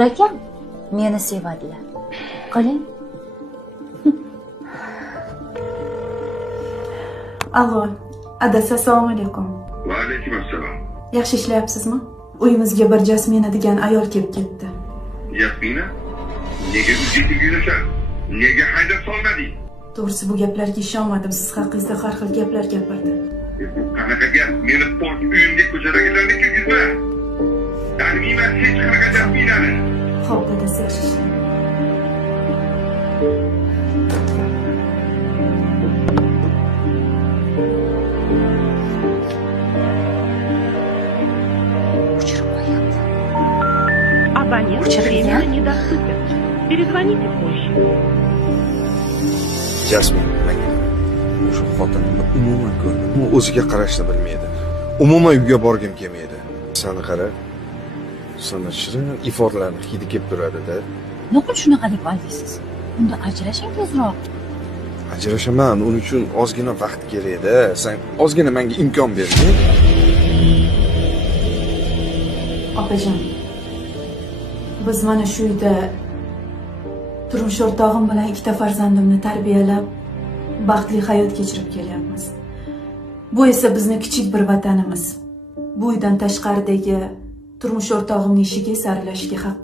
Akam meni sevadilar. Qoling. Allo, adasi assalomu alaykum. Va alaykum assalom. Yaxshi ishlayapsizmi? Uyimizga bir Jasmina degan ayol kelib ketdi. Jasmina? Nega uyga kelgunsan? Nega haydab solmading? To'g'risi bu gaplarga ishonmadim. Siz haqingizda har xil gaplar gapirdi. Bu qanaqa gap? Meni pok uyimga ko'chadagilarni kirgizma. Taniyman hech qanaqa Jasminani. Xo'p, dadasi yaxshi ishlang. Абонент временно недоступен. Перезвоните позже. Jasmin o'sha xotinimni umuman ko'rmadim. U o'ziga qarashni bilmaydi. Umuman uyga borgim kelmaydi. Sani qara. Sana shirin iforlarni hidi kelib turadi-da. Nuqul shunaqa deb oldingiz. Unda ajrashing tezroq. Ajrashaman, uning uchun ozgina vaqt kerak-da. Sen ozgina menga imkon bering. Opajon, biz mana shu uyda turmush o'rtog'im bilan ikkita farzandimni tarbiyalab, baxtli hayot kechirib kelyapmiz. Bu esa bizning kichik bir vatanimiz. Bu uydan tashqaridagi turmush o'rtog'imning ishiga sarilashiga haq